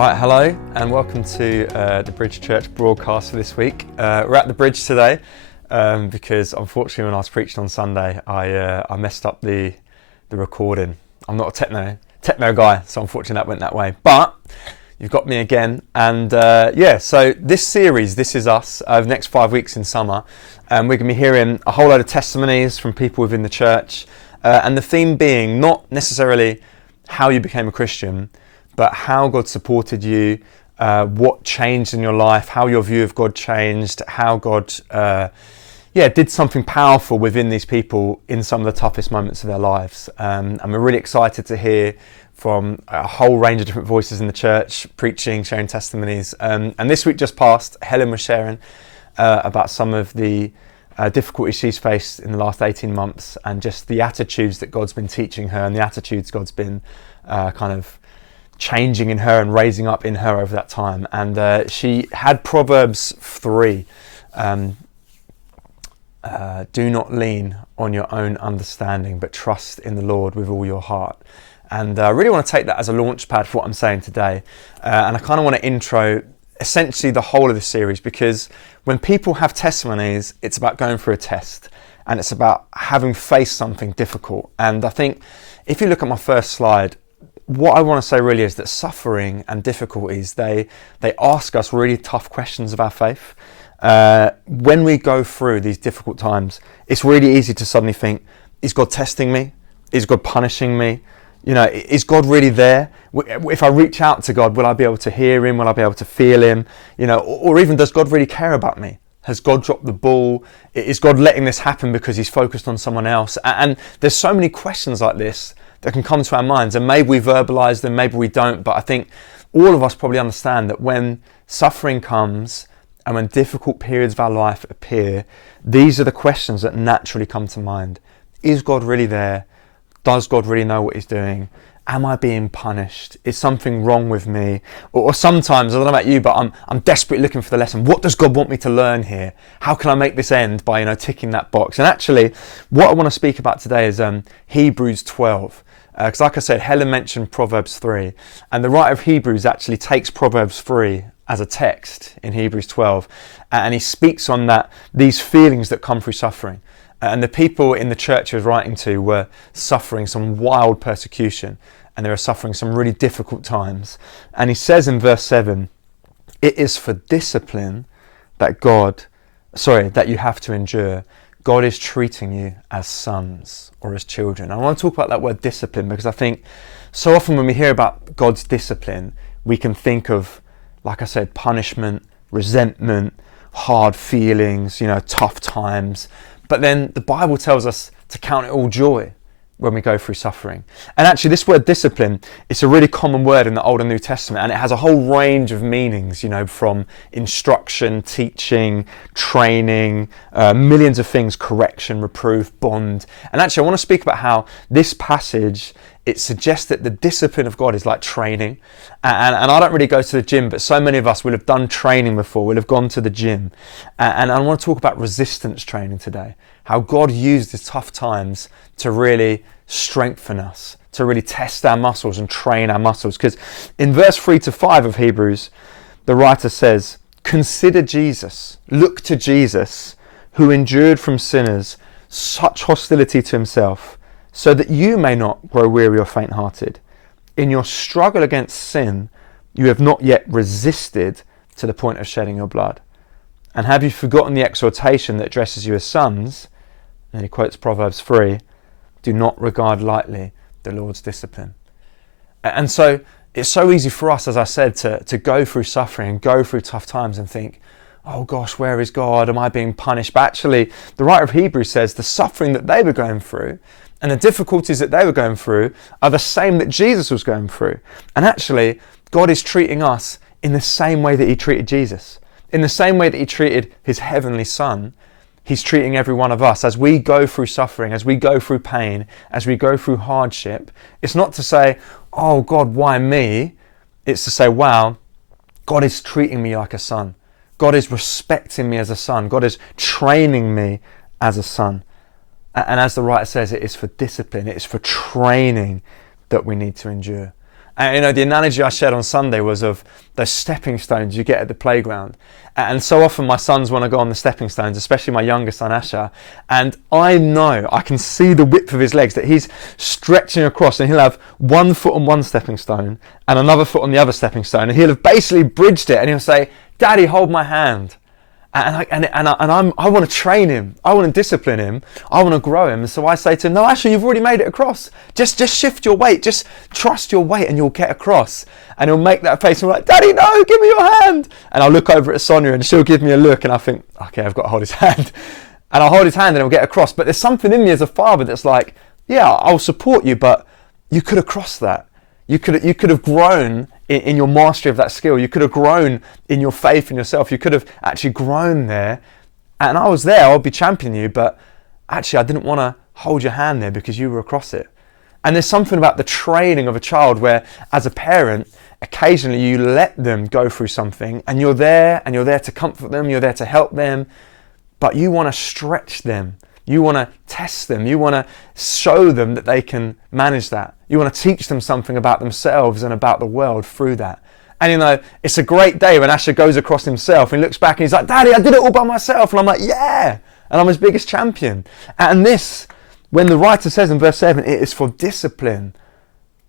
Right, hello and welcome to the Bridge Church broadcast for this week. We're at the Bridge today because unfortunately when I was preaching on Sunday I messed up the recording. I'm not a techno guy, so unfortunately that went that way. But you've got me again, and so this series, This Is Us, over the next 5 weeks in summer, we're going to be hearing a whole load of testimonies from people within the church, and the theme being not necessarily how you became a Christian, but how God supported you, what changed in your life, how your view of God changed, how God did something powerful within these people in some of the toughest moments of their lives. And we're really excited to hear from a whole range of different voices in the church, preaching, sharing testimonies. And this week just passed, Helen was sharing about some of the difficulties she's faced in the last 18 months and just the attitudes that God's been teaching her and the attitudes God's been kind of changing in her and raising up in her over that time. And she had Proverbs 3, do not lean on your own understanding, but trust in the Lord with all your heart. And I really want to take that as a launch pad for what I'm saying today. And I kind of want to intro essentially the whole of the series, because when people have testimonies, it's about going through a test and it's about having faced something difficult. And I think if you look at my first slide, what I want to say really is that suffering and difficulties, they ask us really tough questions of our faith. When we go through these difficult times, it's really easy to suddenly think, is God testing me? Is God punishing me? You know, is God really there? If I reach out to God, will I be able to hear him? Will I be able to feel him? You know, or even, does God really care about me? Has God dropped the ball? Is God letting this happen because he's focused on someone else? And there's so many questions like this that can come to our minds, and maybe we verbalize them, maybe we don't, but I think all of us probably understand that when suffering comes and when difficult periods of our life appear, these are the questions that naturally come to mind. Is God really there? Does God really know what he's doing? Am I being punished? Is something wrong with me? Or sometimes, I don't know about you, but I'm desperately looking for the lesson. What does God want me to learn here? How can I make this end by ticking that box? And actually, what I want to speak about today is Hebrews 12. Because like I said, Helen mentioned Proverbs 3, and the writer of Hebrews actually takes Proverbs 3 as a text in Hebrews 12, and he speaks on these feelings that come through suffering. And the people in the church he was writing to were suffering some wild persecution, and they were suffering some really difficult times. And he says in verse 7, it is for discipline that you have to endure. God is treating you as sons or as children. I want to talk about that word discipline, because I think so often when we hear about God's discipline, we can think of, like I said, punishment, resentment, hard feelings, tough times. But then the Bible tells us to count it all joy when we go through suffering. And actually this word discipline, it's a really common word in the Old and New Testament, and it has a whole range of meanings, from instruction, teaching, training, millions of things, correction, reproof, bond. And actually I want to speak about how this passage, it suggests that the discipline of God is like training. And I don't really go to the gym, but so many of us will have done training before, will have gone to the gym. And I want to talk about resistance training today. How God used the tough times to really strengthen us, to really test our muscles and train our muscles. Because in verse 3-5 of Hebrews, the writer says, consider Jesus, look to Jesus, who endured from sinners such hostility to himself, so that you may not grow weary or faint-hearted. In your struggle against sin, you have not yet resisted to the point of shedding your blood. And have you forgotten the exhortation that addresses you as sons? And he quotes Proverbs 3, do not regard lightly the Lord's discipline. And so it's so easy for us, as I said, to go through suffering and go through tough times and think, oh gosh, where is God? Am I being punished? But actually, the writer of Hebrews says the suffering that they were going through and the difficulties that they were going through are the same that Jesus was going through. And actually, God is treating us in the same way that he treated Jesus. In the same way that he treated his heavenly Son, he's treating every one of us. As we go through suffering, as we go through pain, as we go through hardship, it's not to say, oh God, why me? It's to say, wow, God is treating me like a son. God is respecting me as a son. God is training me as a son. And as the writer says, it is for discipline, it is for training that we need to endure. And the analogy I shared on Sunday was of those stepping stones you get at the playground. And so often my sons want to go on the stepping stones, especially my younger son Asher, and I can see the width of his legs, that he's stretching across, and he'll have one foot on one stepping stone and another foot on the other stepping stone, and he'll have basically bridged it, and he'll say, "Daddy, hold my hand." I want to train him. I want to discipline him. I want to grow him. And so I say to him, "No, actually, you've already made it across. Just shift your weight. Just trust your weight, and you'll get across." And he'll make that face, and I'm like, "Daddy, no, give me your hand." And I'll look over at Sonia, and she'll give me a look, and I think, "Okay, I've got to hold his hand." And I'll hold his hand, and he'll get across. But there's something in me as a father that's like, "Yeah, I'll support you, but you could have crossed that. You could have grown in your mastery of that skill. You could have grown in your faith in yourself. You could have actually grown there. And I was there, I'll be championing you, but actually I didn't want to hold your hand there because you were across it." And there's something about the training of a child where, as a parent, occasionally you let them go through something, and you're there to comfort them, you're there to help them, but you want to stretch them. You want to test them. You want to show them that they can manage that. You want to teach them something about themselves and about the world through that. And it's a great day when Asher goes across himself and he looks back and he's like, "Daddy, I did it all by myself." And I'm like, "Yeah." And I'm his biggest champion. And this, when the writer says in verse 7, it is for discipline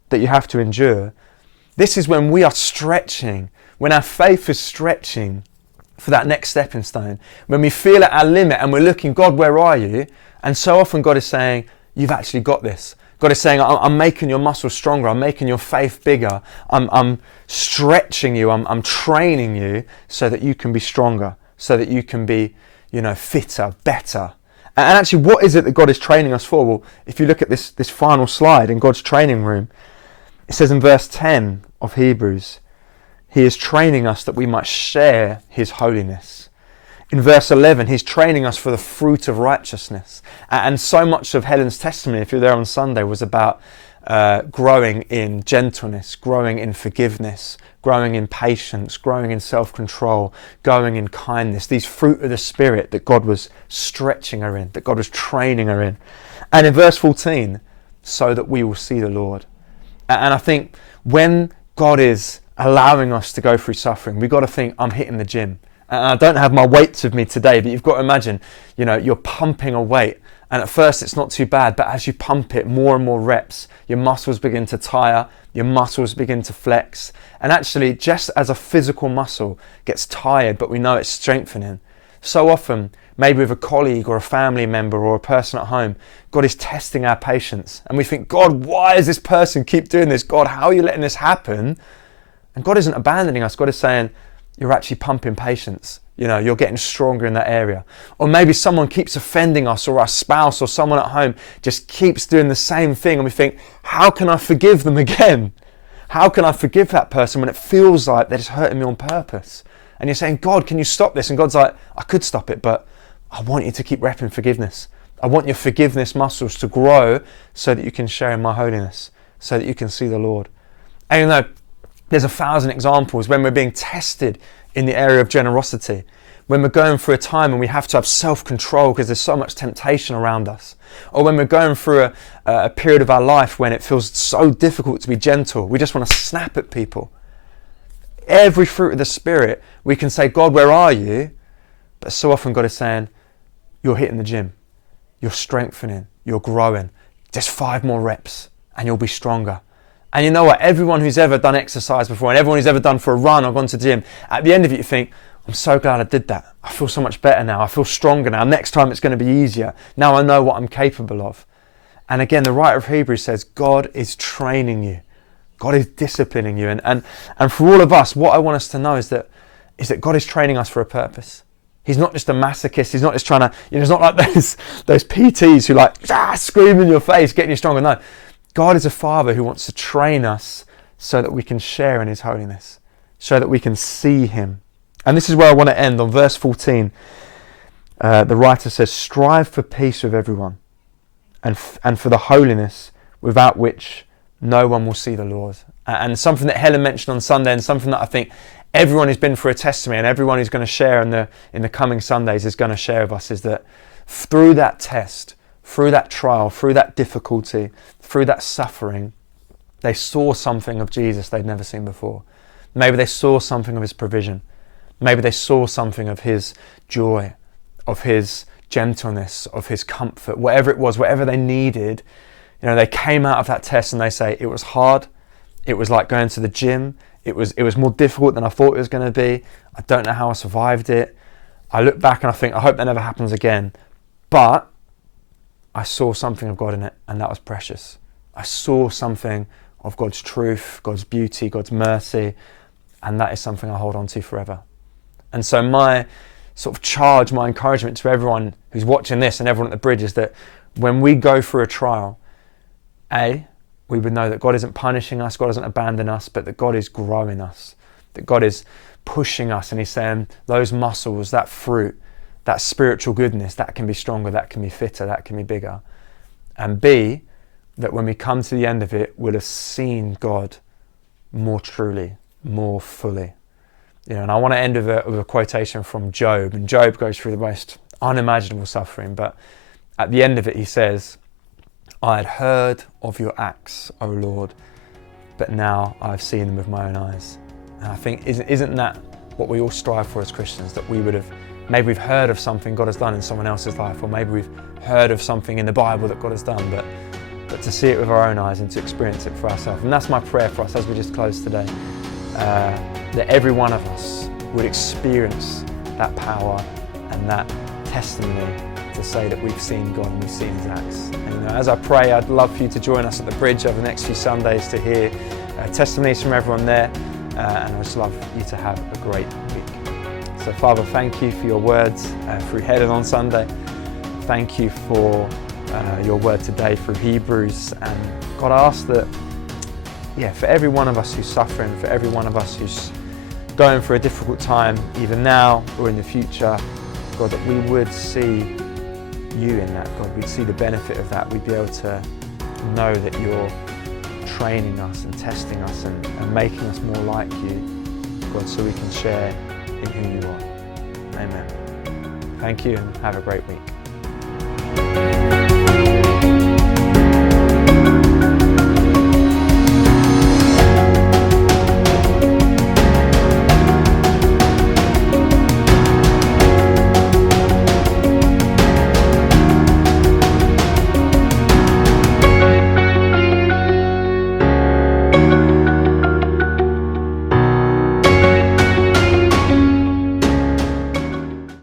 that you have to endure. This is when we are stretching, when our faith is stretching for that next stepping stone, when we feel at our limit and we're looking, "God, where are you?" And so often God is saying, "You've actually got this." God is saying, I'm making your muscles stronger. I'm making your faith bigger. I'm stretching you. I'm training you so that you can be stronger, so that you can be, fitter, better. And actually, what is it that God is training us for? Well, if you look at this final slide in God's training room, it says in verse 10 of Hebrews, He is training us that we might share His holiness. In verse 11, He's training us for the fruit of righteousness. And so much of Helen's testimony, if you're there on Sunday, was about growing in gentleness, growing in forgiveness, growing in patience, growing in self-control, growing in kindness. These fruit of the Spirit that God was stretching her in, that God was training her in. And in verse 14, so that we will see the Lord. And I think when God is allowing us to go through suffering, we've got to think, I'm hitting the gym. And I don't have my weights with me today, but you've got to imagine, you're pumping a weight. And at first it's not too bad, but as you pump it more and more reps, your muscles begin to tire, your muscles begin to flex. And actually, just as a physical muscle gets tired, but we know it's strengthening, so often, maybe with a colleague or a family member or a person at home, God is testing our patience. And we think, "God, why does this person keep doing this? God, how are you letting this happen?" And God isn't abandoning us. God is saying, you're actually pumping patience. You're getting stronger in that area. Or maybe someone keeps offending us, or our spouse or someone at home just keeps doing the same thing. And we think, how can I forgive them again? How can I forgive that person when it feels like they're just hurting me on purpose? And you're saying, "God, can you stop this?" And God's like, "I could stop it, but I want you to keep repping forgiveness. I want your forgiveness muscles to grow so that you can share in my holiness, so that you can see the Lord." And there's 1,000 examples when we're being tested in the area of generosity, when we're going through a time when we have to have self-control because there's so much temptation around us, or when we're going through a period of our life when it feels so difficult to be gentle, we just want to snap at people. Every fruit of the Spirit, we can say, "God, where are you?" But so often God is saying, "You're hitting the gym, you're strengthening, you're growing, just 5 more reps and you'll be stronger." And you know what? Everyone who's ever done exercise before, and everyone who's ever done for a run or gone to the gym, at the end of it you think, "I'm so glad I did that. I feel so much better now. I feel stronger now. Next time it's going to be easier. Now I know what I'm capable of." And again, the writer of Hebrews says, God is training you. God is disciplining you. And for all of us, what I want us to know is that God is training us for a purpose. He's not just a masochist. He's not just trying to, it's not like those PTs who scream in your face, getting you stronger. No. God is a Father who wants to train us so that we can share in His holiness, so that we can see Him. And this is where I want to end on verse 14. The writer says, "Strive for peace with everyone and for the holiness without which no one will see the Lord." And something that Helen mentioned on Sunday, and something that I think everyone who's been through a testimony and everyone who's going to share in the coming Sundays is going to share with us, is that through that test, through that trial, through that difficulty, through that suffering, They saw something of Jesus they'd never seen before. Maybe they saw something of his provision. Maybe they saw something of his joy, of his gentleness, of his comfort, whatever it was, whatever they needed. They came out of that test and they say, it was hard. It was like going to the gym. It was more difficult than I thought it was going to be. I don't know how I survived it. I look back and I think, I hope that never happens again. But I saw something of God in it, and that was precious. I saw something of God's truth, God's beauty, God's mercy, and that is something I hold on to forever. And so my sort of charge, my encouragement to everyone who's watching this and everyone at the bridge is that when we go through a trial, we would know that God isn't punishing us, God doesn't abandon us, but that God is growing us, that God is pushing us, and he's saying those muscles, that fruit, that spiritual goodness, that can be stronger, that can be fitter, that can be bigger. And B, that when we come to the end of it, we'll have seen God more truly, more fully. And I want to end with a quotation from Job. And Job goes through the most unimaginable suffering, but at the end of it he says, I had heard of your acts, O Lord, but now I've seen them with my own eyes. And I think, isn't that what we all strive for as Christians? That maybe we've heard of something God has done in someone else's life, or maybe we've heard of something in the Bible that God has done, but to see it with our own eyes and to experience it for ourselves. And that's my prayer for us as we just close today, that every one of us would experience that power and that testimony to say that we've seen God and we've seen his acts. And as I pray, I'd love for you to join us at the bridge over the next few Sundays to hear testimonies from everyone there, and I'd just love you to have a great week. So Father, thank you for your words through Headed on Sunday. Thank you for your word today through Hebrews. And God, I ask that, for every one of us who's suffering, for every one of us who's going through a difficult time, either now or in the future, God, that we would see you in that, God. We'd see the benefit of that. We'd be able to know that you're training us and testing us and making us more like you, God, so we can share in who you are. Amen. Thank you and have a great week.